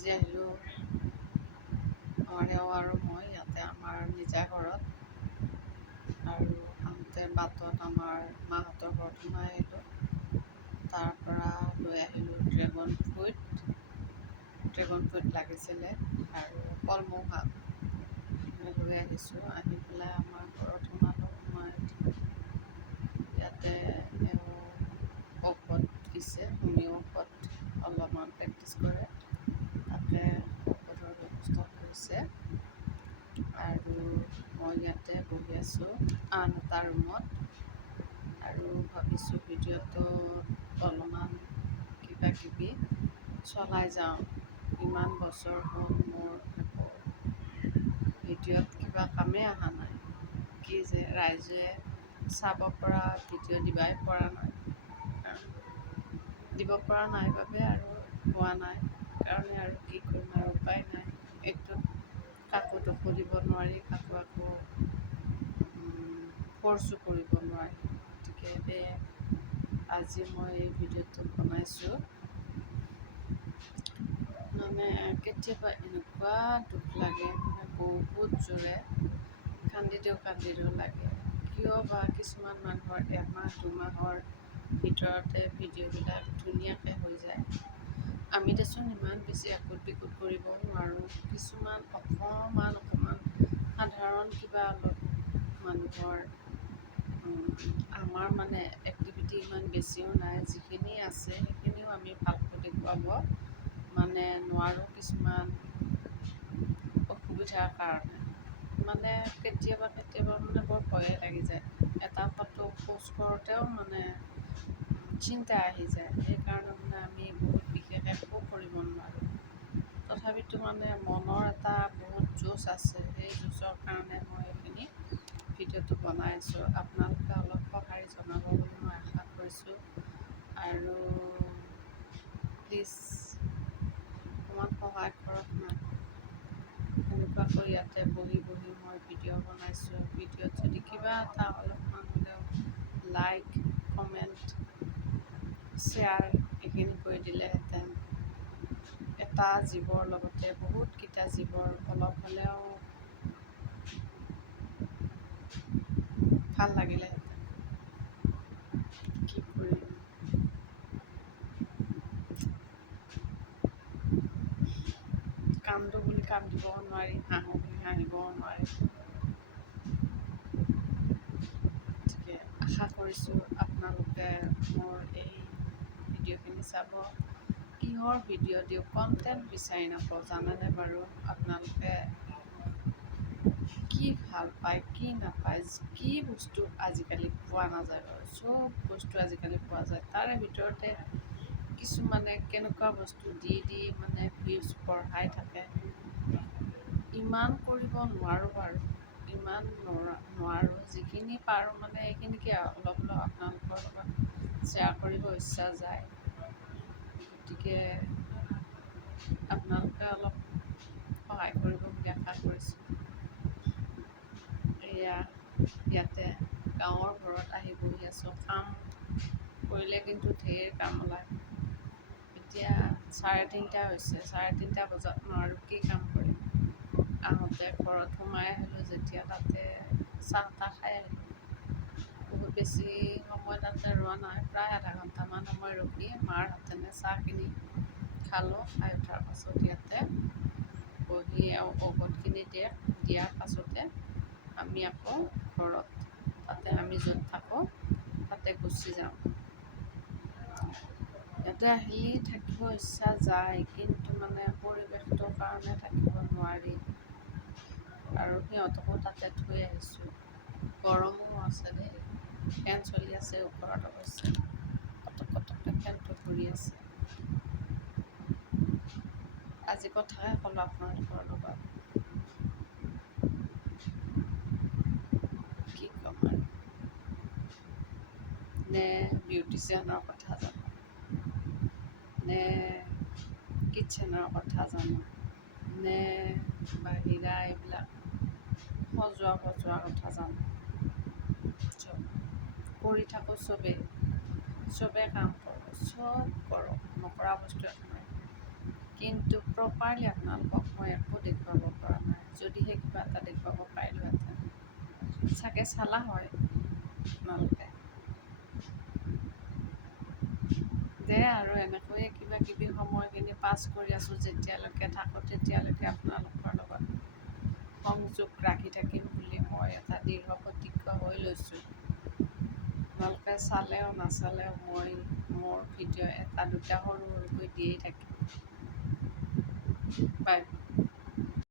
আজি আহিলোঁ এওঁ আৰু মই ইয়াতে আমাৰ নিজা ঘৰত। আৰু আহোঁতে বাটত আমাৰ মাহঁতৰ ঘৰত সোমাই আহিলোঁ। তাৰ পৰা লৈ আহিলোঁ ড্ৰেগন ফ্ৰুইট লাগিছিলে আৰু কলমৌ শাক লৈ আহিছোঁ। আহি পেলাই আমাৰ ঘৰত সোমাই ইয়াতে ঔষধ দিছে, হোমিও ঔষধ অলপমান প্ৰেক্টিছ কৰে, তাতে ঔষধৰ ব্যৱস্থা কৰিছে। আৰু মই ইয়াতে বহি আছোঁ আন এটা ৰুমত আৰু ভাবিছোঁ ভিডিঅ'টো অলপমান কিবা কিবি চলাই যাওঁ। ইমান বছৰ হ'ল মোৰ একো ভিডিঅ'ত কিবা কামেই অহা নাই। কি যে ৰাইজে চাব পৰা ভিডিঅ' দিবাই পৰা নাই, দিব পৰা নাই বাবে আৰু হোৱা নাই কাৰণে আৰু কি কৰিম আৰু উপায় নাই। এইটোত কাকো দোষো দিব নোৱাৰি, কাকো আকৌ ফৰ্চো কৰিব নোৱাৰি। গতিকে আজি মই এই ভিডিঅ'টো বনাইছোঁ। মানে কেতিয়াবা এনেকুৱা দুখ লাগে, মানে বহুত জোৰে কান্দি দিওঁ লাগে। কিয় বা কিছুমান মানুহৰ এমাহ দুমাহৰ ভিতৰতে ভিডিঅ'বিলাক ধুনীয়াকৈ হৈ যায়। আমি দেচোন ইমান বেছি একোট বিকুট কৰিব নোৱাৰোঁ। কিছুমান অকণমান সাধাৰণ কিবা অলপ মানুহৰ আমাৰ মানে এক্টিভিটি ইমান বেছিও নাই, যিখিনি আছে সেইখিনিও আমি ভালকৈ দেখুৱাব মানে নোৱাৰোঁ। কিছুমান অসুবিধাৰ কাৰণে মানে কেতিয়াবা মানে বৰ ভয়ে লাগি যায়। এটা ফটো পোষ্ট কৰোঁতেও মানে চিন্তা আহি যায়। সেইকাৰণে মানে আমি বহুত বিশেষ একো কৰিব নোৱাৰোঁ। তথাপিতো মানে মনৰ এটা বহুত জোচ আছে, সেই জোচৰ কাৰণে মই এইখিনি ভিডিঅ'টো বনাই আছোঁ। আপোনালোকে অলপ সঁহাৰি জনাব বুলি মই আশা কৰিছোঁ। আৰু প্লিজ অকণমান সহায় কৰক না। এনেকুৱাকৈ ইয়াতে বহি মই ভিডিঅ' বনাইছোঁ। ভিডিঅ'ত যদি কিবা এটা অলপমান হ'লেও লাইক, কমেণ্ট, শ্বেয়াৰ এইখিনি কৰি দিলেহেঁতেন এটা জীৱৰ লগতে বহুতকেইটা জীৱৰ অলপ হ'লেও ভাল লাগিলেহেঁতেন। কি কৰিম, কান্দো বুলি কান্দিবও নোৱাৰি, হাঁহো বুলি হাঁহিবও নোৱাৰি। গতিকে আশা কৰিছোঁ আপোনালোকে মোৰ এই ভিডিঅ'খিনি চাব। কিহৰ ভিডিঅ' দিওঁ, কণ্টেণ্ট বিচাৰি নাপাওঁ জানেনে বাৰু। আপোনালোকে কি ভাল পায়, কি নাপায়, কি বস্তু আজিকালি পোৱা নাযায় বাৰু। চব বস্তু আজিকালি পোৱা যায়। তাৰে ভিতৰতে কিছুমানে কেনেকুৱা বস্তু দি মানে ভিউজ বঢ়াই থাকে। ইমান কৰিব নোৱাৰোঁ বাৰু, ইমান নোৱাৰোঁ। যিখিনি পাৰোঁ মানে সেইখিনিকে অলপ আপোনালোকৰ লগত শ্বেয়াৰ কৰিব ইচ্ছা যায়। গতিকে আপোনালোকে অলপ সহায় কৰিব বুলি আশা কৰিছোঁ। ইয়াতে গাঁৱৰ ঘৰত আহি বহি আছোঁ। কাম কৰিলে কিন্তু ঢেৰ কাম ওলায়। এতিয়া 3:30 হৈছে, 3:30 বজাত মই আৰু কি কাম কৰিম। আহোঁতে ঘৰত সোমাই আহিলোঁ যেতিয়া, তাতে চাহ তাহ খাই আহিলোঁ। বহুত বেছি সময় তাতে ৰোৱা নাই, প্ৰায় আধা ঘণ্টামান সময় ৰখি মাৰ হাতেৰে চাহখিনি খালোঁ। খাই উঠাৰ পাছত ইয়াতে বহি ঔষধখিনি দিয়াৰ পাছতে আমি আকৌ ঘৰত, তাতে আমি য'ত থাকোঁ তাতে গুচি যাওঁ। ইয়াতে আহিলে থাকিব ইচ্ছা যায়, কিন্তু মানে পৰিৱেশটোৰ কাৰণে থাকিব নোৱাৰি। আৰু সিহঁতকো তাতে থৈ আহিছোঁ। গৰমো আছে দেই, ফেন চলি আছে ওপৰত, অৱশ্যে কটককৈ ফেনটো ঘূৰি আছে। আজি কথাই ক'লোঁ আপোনালোকৰ লগত, কি ক'ম আৰু। নে বিউটিচিয়ানৰ কথা জানো, নে কিটচেনৰ কথা জানো, নে বাহিৰা এইবিলাক সজোৱা কথা জানো। চব কৰি থাকোঁ, চবেই কাম কৰোঁ, চব কৰোঁ, নকৰা বস্তু একো নাই। কিন্তু প্ৰপাৰলি আপোনালোকক মই একো দেখুৱাব পৰা নাই। যদিহে কিবা এটা দেখুৱাব পাৰিলোহেঁতেন, চাগে চালা হয় আপোনালোকে। দে আৰু এনেকৈয়ে কিবা কিবি সময়খিনি পাছ কৰি আছোঁ। যেতিয়ালৈকে থাকোঁ তেতিয়ালৈকে আপোনালোকৰ লগত সংযোগ ৰাখি থাকিম বুলি মই এটা দৃঢ় প্ৰতিজ্ঞ হৈ লৈছোঁ। আপোনালোকে চালেও নাচালেও মই মোৰ ভিডিঅ' এটা দুটা সৰু সৰুকৈ দিয়েই থাকিম। বাই।